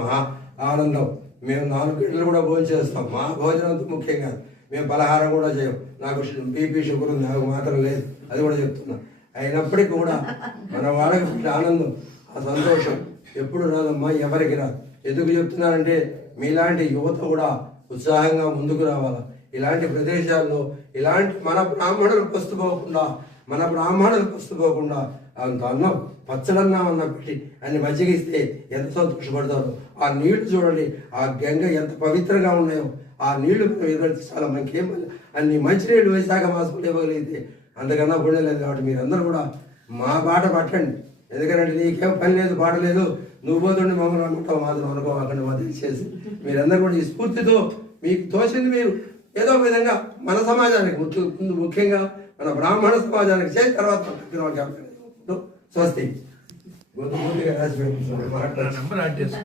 మహా ఆనందం. మేము 4 గంటలు కూడా భోజనం చేస్తాం. మా భోజనంతో ముఖ్యం కాదు, మేము పలహారం కూడా చేయం. నాకు బీపీ షుగర్ ఉంది, నాకు మాత్రం లేదు, అది కూడా చెప్తున్నా. అయినప్పటికీ కూడా మన వాళ్ళకి ఆనందం, ఆ సంతోషం ఎప్పుడు రాదమ్మా, ఎవరికి రాదు. ఎందుకు చెప్తున్నానంటే మీలాంటి యువత కూడా ఉత్సాహంగా ముందుకు రావాలా. ఇలాంటి ప్రదేశాల్లో ఇలాంటి మన బ్రాహ్మణులు పస్తుపోకుండా అంత అన్నం పచ్చడన్నం అన్న పెట్టి అన్ని మజ్జిగిస్తే ఎంత సంతోషపడతారో. ఆ నీళ్లు చూడండి, ఆ గంగ ఎంత పవిత్రంగా ఉన్నాయో. ఆ నీళ్లు చాలా మనకేం అన్ని మంచినీళ్ళు వైశాఖ మాసంలో ఇవ్వగలిగితే అంతకన్నా పుణ్యం లేదు. కాబట్టి మీరందరూ కూడా మా బాట పట్టండి. ఎందుకంటే నీకేం పని లేదు, పాట లేదు, నువ్వు పోతుండి మమ్మల్ని అనుకుంటావు మాత్రం అనుకోవాలండి. మా తెలిసేసి మీరందరూ కూడా ఈ స్ఫూర్తితో మీకు తోచింది మీరు ఏదో విధంగా మన సమాజానికి ముఖ్యంగా మన బ్రాహ్మణ సమాజానికి చేసిన తర్వాత స్వస్తి.